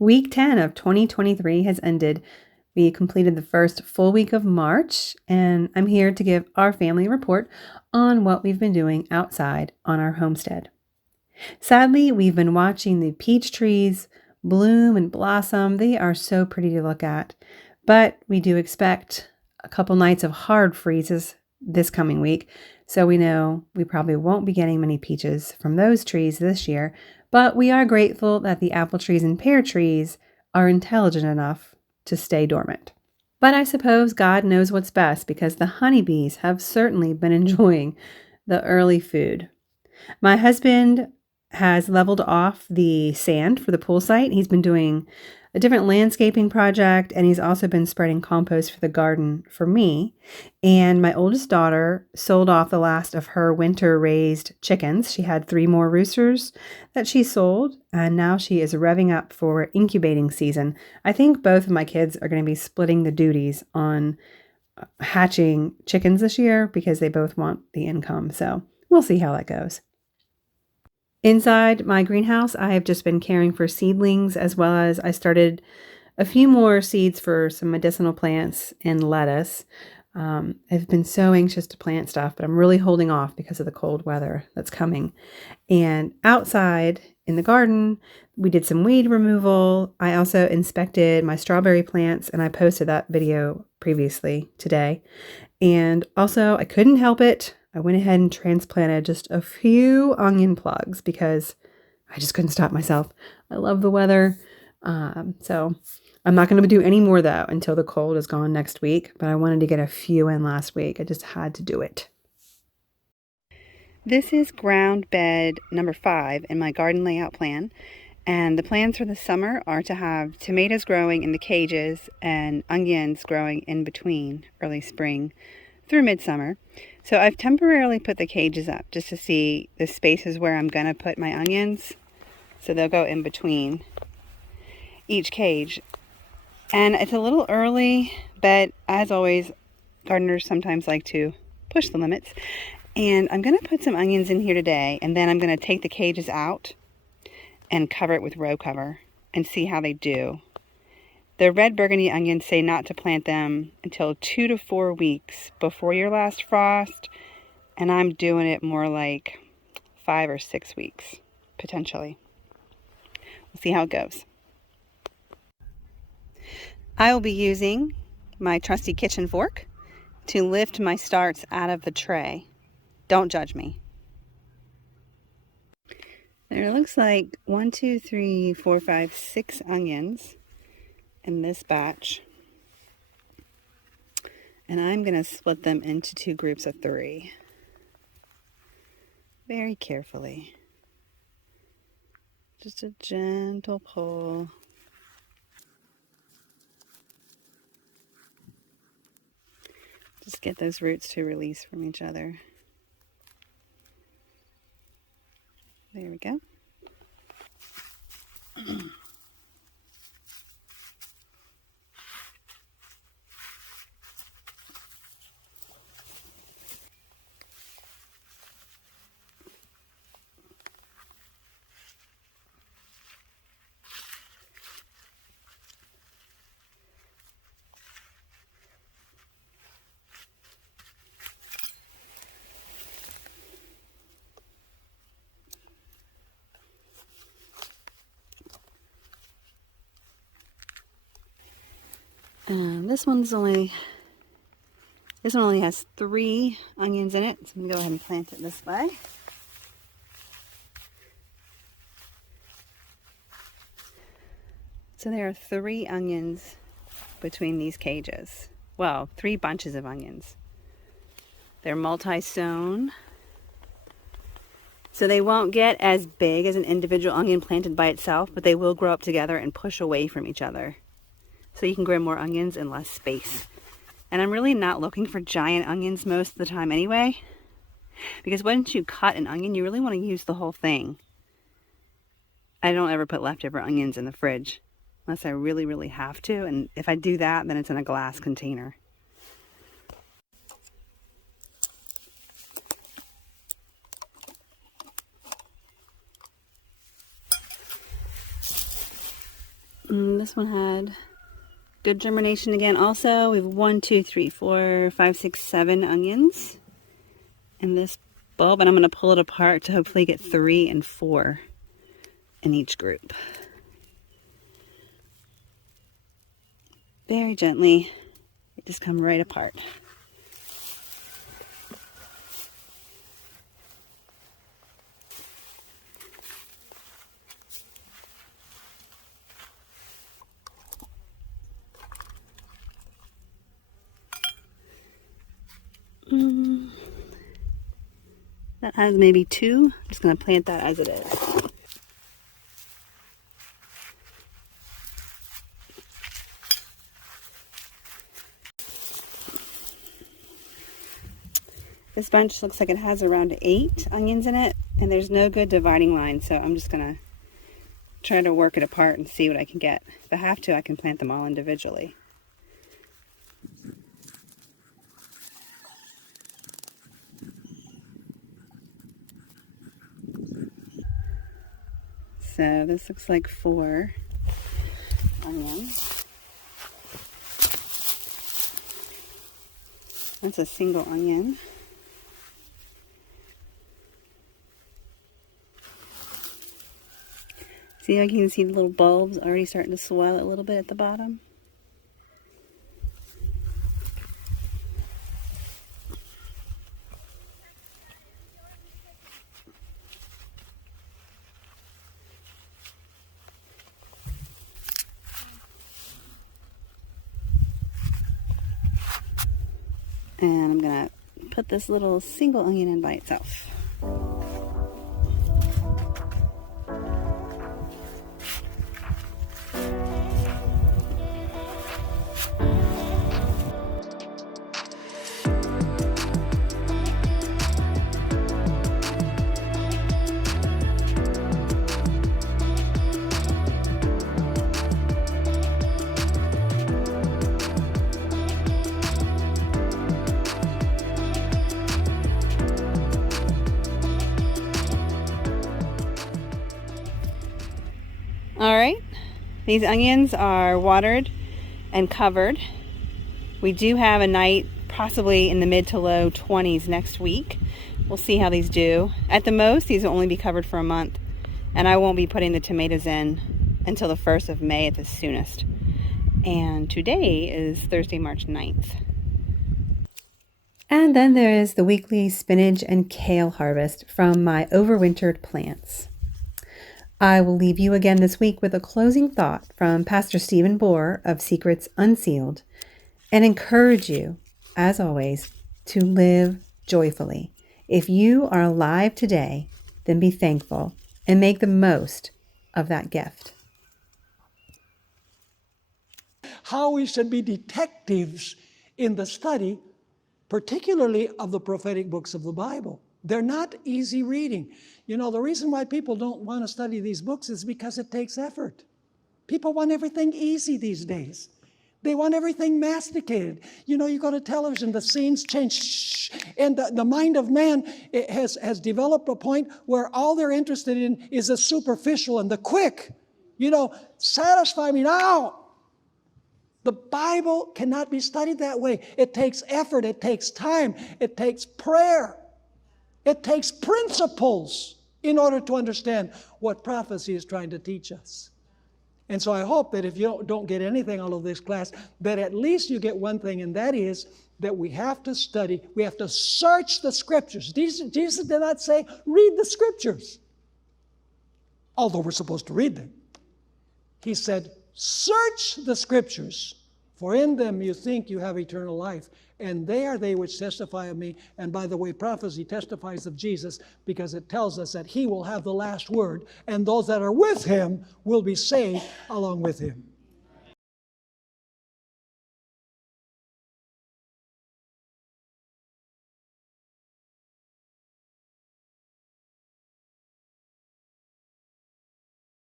Week 10 of 2023 has ended. We completed the first full week of March, and I'm here to give our family report on what we've been doing outside on our homestead. Sadly, we've been watching the peach trees bloom and blossom. They are so pretty to look at, but we do expect a couple nights of hard freezes this coming week, so we know we probably won't be getting many peaches from those trees this year, but we are grateful that the apple trees and pear trees are intelligent enough to stay dormant. But I suppose God knows what's best because the honeybees have certainly been enjoying the early food. My husband has leveled off the sand for the pool site. He's been doing a different landscaping project, and he's also been spreading compost for the garden for me. And my oldest daughter sold off the last of her winter-raised chickens. She had 3 more roosters that she sold, and now she is revving up for incubating season. I think both of my kids are going to be splitting the duties on hatching chickens this year because they both want the income. So we'll see how that goes. Inside my greenhouse, I have just been caring for seedlings, as well as I started a few more seeds for some medicinal plants and lettuce. I've been so anxious to plant stuff, but I'm really holding off because of the cold weather that's coming. And outside in the garden, we did some weed removal. I also inspected my strawberry plants, and I posted that video previously today. And also, I couldn't help it. I went ahead and transplanted just a few onion plugs because I just couldn't stop myself. I love the weather. So I'm not going to do any more though until the cold is gone next week, but I wanted to get a few in last week. I just had to do it. This is ground bed number 5 in my garden layout plan. And the plans for the summer are to have tomatoes growing in the cages and onions growing in between early spring through midsummer. So I've temporarily put the cages up just to see the spaces where I'm going to put my onions. So they'll go in between each cage. And it's a little early, but as always, gardeners sometimes like to push the limits. And I'm going to put some onions in here today, and then I'm going to take the cages out and cover it with row cover and see how they do. The red burgundy onions say not to plant them until 2 to 4 weeks before your last frost, and I'm doing it more like 5 or 6 weeks, potentially. We'll see how it goes. I will be using my trusty kitchen fork to lift my starts out of the tray. Don't judge me. There looks like 1, 2, 3, 4, 5, 6 onions in this batch, and I'm going to split them into 2 groups of 3 very carefully. Just a gentle pull. Just get those roots to release from each other. There we go. This one only has 3 onions in it, so I'm going to go ahead and plant it this way. So there are 3 onions between these cages. Well, 3 bunches of onions. They're multi-sown, so they won't get as big as an individual onion planted by itself, but they will grow up together and push away from each other. So you can grow more onions in less space. And I'm really not looking for giant onions most of the time anyway, because once you cut an onion, you really want to use the whole thing. I don't ever put leftover onions in the fridge unless I really, really have to. And if I do that, then it's in a glass container. This one had good germination again. Also, we have 1, 2, 3, 4, 5, 6, 7 onions in this bulb, and I'm going to pull it apart to hopefully get 3 and 4 in each group. Very gently, they just come right apart. That has maybe 2. I'm just going to plant that as it is. This bunch looks like it has around 8 onions in it, and there's no good dividing line, so I'm just going to try to work it apart and see what I can get. If I have to, I can plant them all individually. So this looks like 4 onions. That's a single onion. See how you can see the little bulbs already starting to swell a little bit at the bottom? And I'm going to put this little single onion in by itself. All right, these onions are watered and covered. We do have a night possibly in the mid to low 20s next week. We'll see how these do. At the most, these will only be covered for a month, and I won't be putting the tomatoes in until the 1st of May at the soonest. And today is Thursday, March 9th. And then there is the weekly spinach and kale harvest from my overwintered plants. I will leave you again this week with a closing thought from Pastor Stephen Bohr of Secrets Unsealed, and encourage you, as always, to live joyfully. If you are alive today, then be thankful and make the most of that gift. How we should be detectives in the study, particularly of the prophetic books of the Bible. They're not easy reading. You know, the reason why people don't want to study these books is because it takes effort. People want everything easy these days. They want everything masticated. You know, you go to television, the scenes change, and the mind of man has developed a point where all they're interested in is the superficial and the quick. You know, satisfy me now. The Bible cannot be studied that way. It takes effort, it takes time, it takes prayer. It takes principles in order to understand what prophecy is trying to teach us. And so I hope that if you don't get anything out of this class, that at least you get one thing, and that is that we have to study, we have to search the Scriptures. Jesus did not say, read the Scriptures, although we're supposed to read them. He said, search the Scriptures, for in them you think you have eternal life. And they are they which testify of me. And by the way, prophecy testifies of Jesus because it tells us that He will have the last word, and those that are with Him will be saved along with Him.